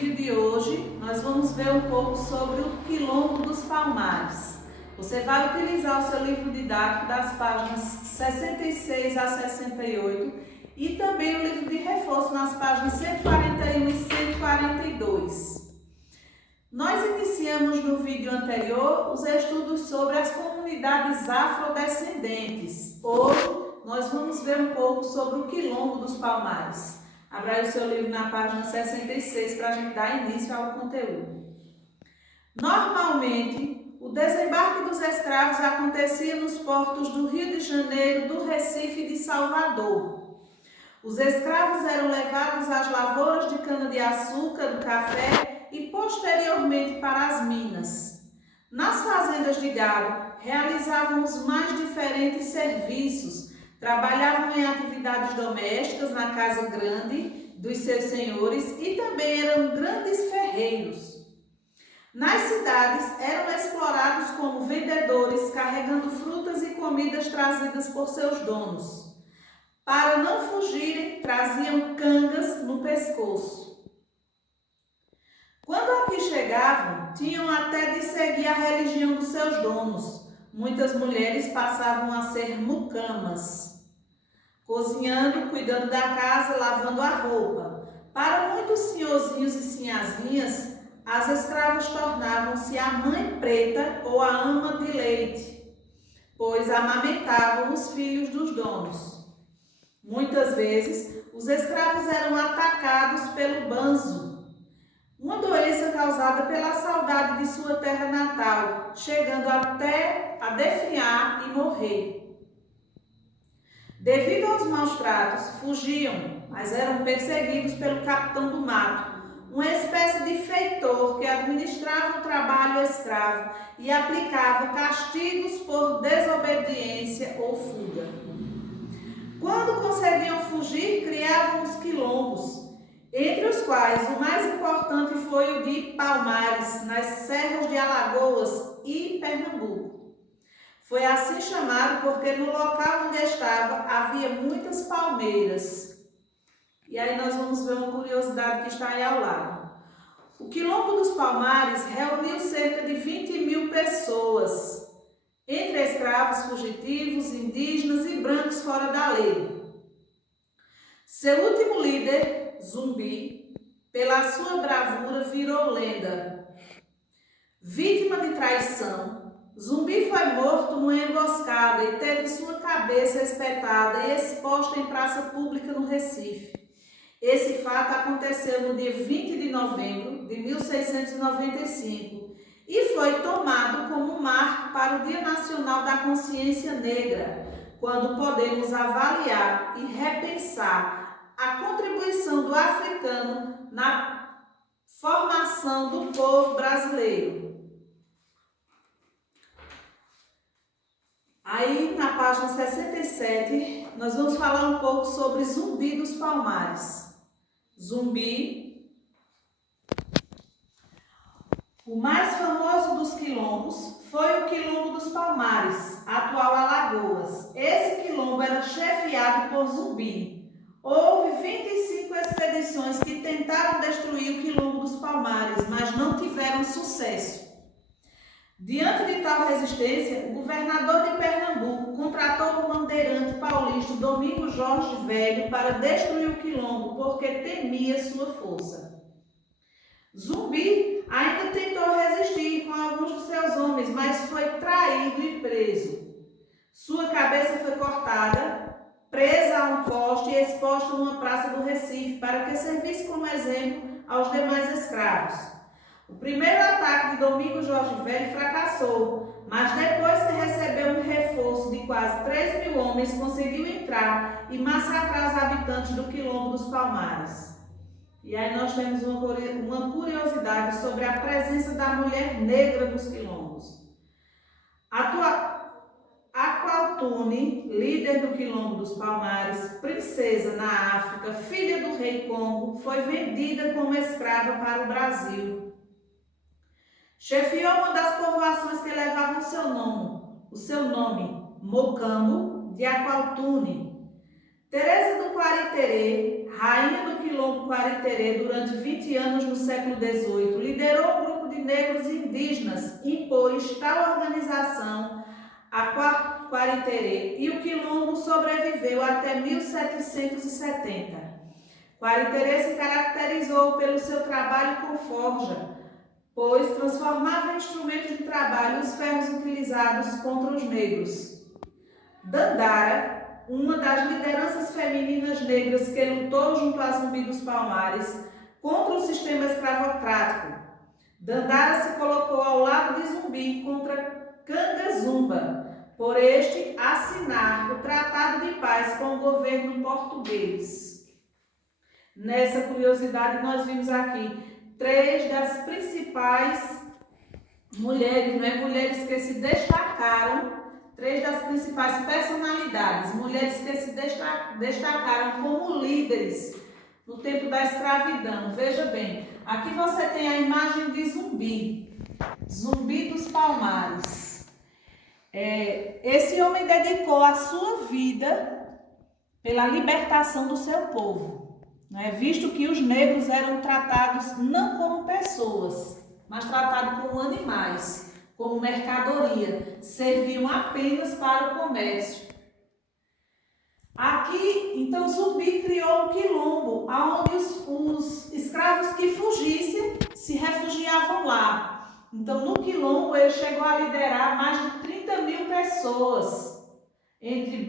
vídeo de hoje nós vamos ver um pouco sobre o Quilombo dos Palmares. Você vai utilizar o seu livro didático das páginas 66 a 68 e também o livro de reforço nas páginas 141 e 142. Nós iniciamos no vídeo anterior os estudos sobre as comunidades afrodescendentes. Hoje nós vamos ver um pouco sobre o Quilombo dos Palmares. Abra aí o seu livro na página 66 para a gente dar início ao conteúdo. Normalmente, o desembarque dos escravos acontecia nos portos do Rio de Janeiro, do Recife e de Salvador. Os escravos eram levados às lavouras de cana-de-açúcar, do café e posteriormente para as minas. Nas fazendas de gado, realizavam os mais diferentes serviços. Trabalhavam em atividades domésticas na casa grande dos seus senhores e também eram grandes ferreiros. Nas cidades, eram explorados como vendedores, carregando frutas e comidas trazidas por seus donos. Para não fugirem, traziam cangas no pescoço. Quando aqui chegavam, tinham até de seguir a religião dos seus donos. Muitas mulheres passavam a ser mucamas, cozinhando, cuidando da casa, lavando a roupa. Para muitos senhorzinhos e sinhazinhas, as escravas tornavam-se a mãe preta ou a ama de leite, pois amamentavam os filhos dos donos. Muitas vezes, os escravos eram atacados pelo banzo, uma doença causada pela saudade de sua terra natal, chegando até a definhar e morrer. Devido aos maus tratos, fugiam, mas eram perseguidos pelo capitão do mato, uma espécie de feitor que administrava o trabalho escravo e aplicava castigos por desobediência ou fuga. Quando conseguiam fugir, criavam os quilombos, entre os quais o mais importante foi o de Palmares, nas serras de Alagoas e Pernambuco. Foi assim chamado porque no local onde estava havia muitas palmeiras. E aí nós vamos ver uma curiosidade que está aí ao lado. O Quilombo dos Palmares reuniu cerca de 20.000 pessoas, entre escravos, fugitivos, indígenas e brancos fora da lei. Seu último líder, Zumbi, pela sua bravura virou lenda. Vítima de traição, Zumbi foi morto numa emboscada e teve sua cabeça espetada e exposta em praça pública no Recife. Esse fato aconteceu no dia 20 de novembro de 1695 e foi tomado como um marco para o Dia Nacional da Consciência Negra, quando podemos avaliar e repensar a contribuição do africano na formação do povo brasileiro. Aí, na página 67, nós vamos falar um pouco sobre Zumbi dos Palmares. Zumbi, o mais famoso dos quilombos, foi o Quilombo dos Palmares, atual Alagoas. Esse quilombo era chefiado por Zumbi. Houve 25 expedições que tentaram destruir o Quilombo dos Palmares, mas não tiveram sucesso. Diante de tal resistência, o governador de Pernambuco contratou o bandeirante paulista Domingos Jorge Velho para destruir o quilombo, porque temia sua força. Zumbi ainda tentou resistir com alguns de seus homens, mas foi traído e preso. Sua cabeça foi cortada, presa a um poste e exposta numa praça do Recife, para que servisse como exemplo aos demais escravos. O primeiro ataque de Domingos Jorge Velho fracassou, mas depois que recebeu um reforço de quase 3.000 homens, conseguiu entrar e massacrar os habitantes do Quilombo dos Palmares. E aí nós temos uma curiosidade sobre a presença da mulher negra nos quilombos. Aqualtune, líder do Quilombo dos Palmares, princesa na África, filha do rei Congo, foi vendida como escrava para o Brasil. Chefiou uma das povoações que levavam o seu nome, Mocambo de Aqualtune. Teresa do Quariterê, rainha do Quilombo Quariterê durante 20 anos no século XVIII, liderou um grupo de negros indígenas, impôs tal organização a Quariterê, e o quilombo sobreviveu até 1770. Quariterê se caracterizou pelo seu trabalho com forja, pois transformava em instrumentos de trabalho os ferros utilizados contra os negros. Dandara, uma das lideranças femininas negras que lutou junto a Zumbi dos Palmares contra o sistema escravocrático. Dandara se colocou ao lado de Zumbi contra Cangazumba, por este assinar o Tratado de Paz com o governo português. Nessa curiosidade, nós vimos aqui 3 das principais mulheres, mulheres que se destacaram, 3 das principais personalidades, mulheres que se destacaram como líderes no tempo da escravidão. Veja bem, aqui você tem a imagem de Zumbi, Zumbi dos Palmares. Esse homem dedicou a sua vida pela libertação do seu povo. Visto que os negros eram tratados não como pessoas, mas tratados como animais, como mercadoria, serviam apenas para o comércio. Aqui, então, Zumbi criou um quilombo, onde os escravos que fugissem se refugiavam lá. Então, no quilombo, ele chegou a liderar mais de 30 mil pessoas, entre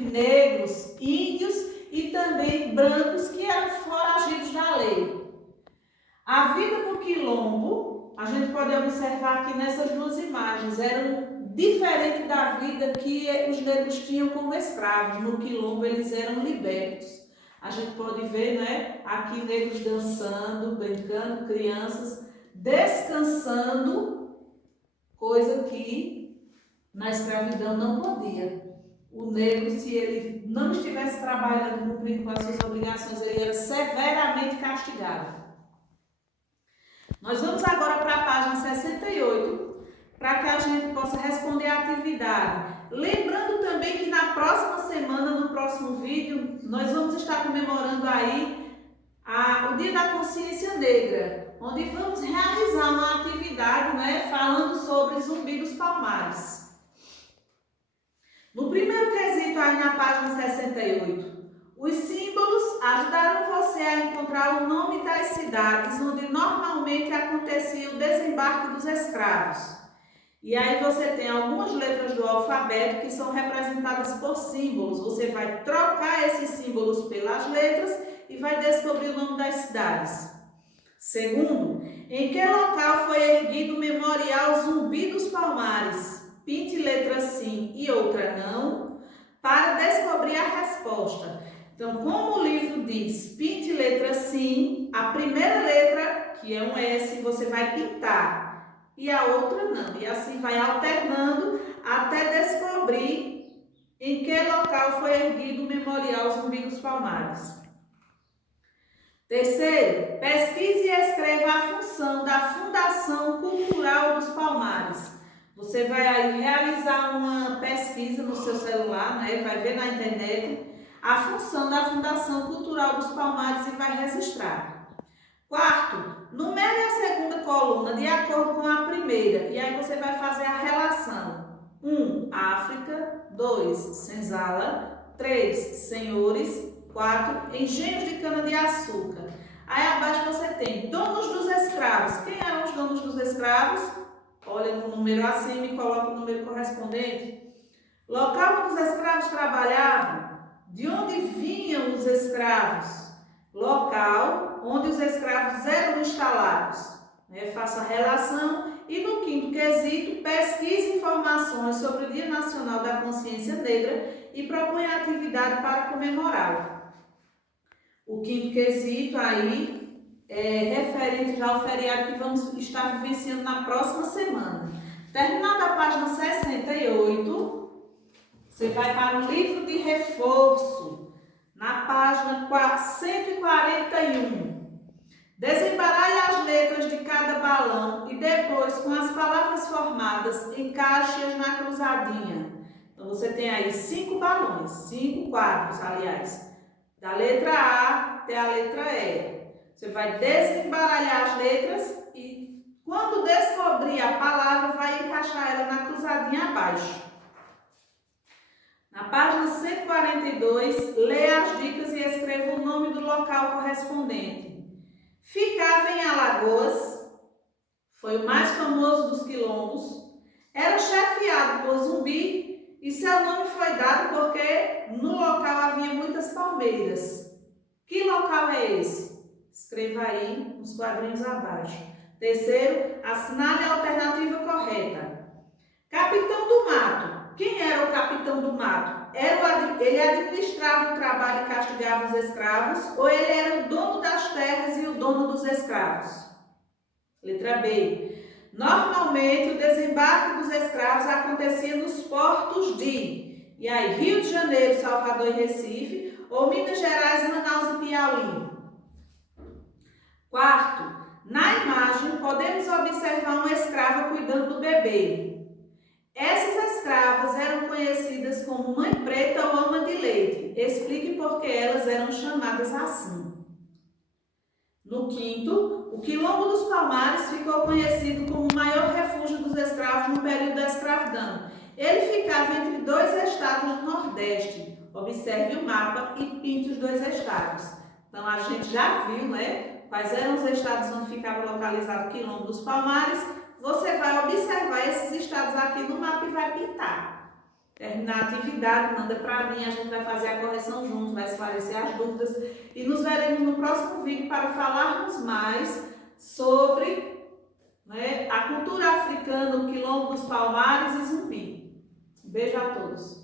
negros, índios e também brancos que eram foragidos da lei. A vida no quilombo, a gente pode observar aqui nessas 2 imagens, era diferente da vida que os negros tinham como escravos. No quilombo eles eram libertos. A gente pode ver, aqui negros dançando, brincando, crianças descansando, coisa que na escravidão não podia. O negro, se ele não estivesse trabalhando, cumprindo com as suas obrigações, ele era severamente castigado. Nós vamos agora para a página 68, para que a gente possa responder a atividade. Lembrando também que na próxima semana, no próximo vídeo, nós vamos estar comemorando aí o Dia da Consciência Negra, onde vamos realizar uma atividade, falando sobre Zumbi dos Palmares. No primeiro quesito, aí na página 68, os símbolos ajudaram você a encontrar o nome das cidades onde normalmente acontecia o desembarque dos escravos. E aí você tem algumas letras do alfabeto que são representadas por símbolos. Você vai trocar esses símbolos pelas letras e vai descobrir o nome das cidades. Segundo, em que local foi erguido o Memorial Zumbi dos Palmares? Pinte letra sim e outra não, para descobrir a resposta. Então, como o livro diz, pinte letra sim, a primeira letra, que é um S, você vai pintar, e a outra não. E assim vai alternando até descobrir em que local foi erguido o Memorial Zumbi dos Palmares. Terceiro, pesquise e escreva a função da Fundação Cultural dos Palmares. Você vai aí realizar uma pesquisa no seu celular, vai ver na internet a função da Fundação Cultural dos Palmares e vai registrar. Quarto, numere a segunda coluna de acordo com a primeira e aí você vai fazer a relação. 1, África. 2, senzala. 3, senhores. 4, engenhos de cana-de-açúcar. Aí abaixo você tem donos dos escravos. Quem eram os donos dos escravos? Olha no número acima e coloca o número correspondente. Local onde os escravos trabalhavam. De onde vinham os escravos? Local onde os escravos eram instalados. Faça a relação. E no quinto quesito, pesquise informações sobre o Dia Nacional da Consciência Negra e proponha atividade para comemorá-lo. O quinto quesito aí referente já ao feriado que vamos estar vivenciando na próxima semana. Terminada a página 68, você vai para o livro de reforço, na página 141. Desembaralhe as letras de cada balão e depois, com as palavras formadas, encaixe-as na cruzadinha. Então, você tem aí 5 balões, 5 quadros, aliás, da letra A até a letra E. Você vai desembaralhar as letras e quando descobrir a palavra, vai encaixar ela na cruzadinha abaixo. Na página 142, leia as dicas e escreva o nome do local correspondente. Ficava em Alagoas, foi o mais famoso dos quilombos, era chefiado por Zumbi e seu nome foi dado porque no local havia muitas palmeiras. Que local é esse? Escreva aí nos quadrinhos abaixo. Terceiro, assinale a alternativa correta. Capitão do Mato. Quem era o capitão do mato? Ele administrava o trabalho e castigava os escravos, ou ele era o dono das terras e o dono dos escravos? Letra B. Normalmente o desembarque dos escravos acontecia nos portos de, e aí, Rio de Janeiro, Salvador e Recife, ou Minas Gerais, Manaus e Piauí? Quarto, na imagem podemos observar uma escrava cuidando do bebê. Essas escravas eram conhecidas como mãe preta ou ama de leite. Explique por que elas eram chamadas assim. No quinto, o Quilombo dos Palmares ficou conhecido como o maior refúgio dos escravos no período da escravidão. Ele ficava entre dois estados do Nordeste. Observe o mapa e pinte os dois estados. Então, a gente já viu, né, quais eram os estados onde ficava localizado o Quilombo dos Palmares. Você vai observar esses estados aqui no mapa e vai pintar. Terminar a atividade, manda para mim, a gente vai fazer a correção junto, vai esclarecer as dúvidas e nos veremos no próximo vídeo para falarmos mais sobre, né, a cultura africana, o Quilombo dos Palmares e Zumbi. Um beijo a todos.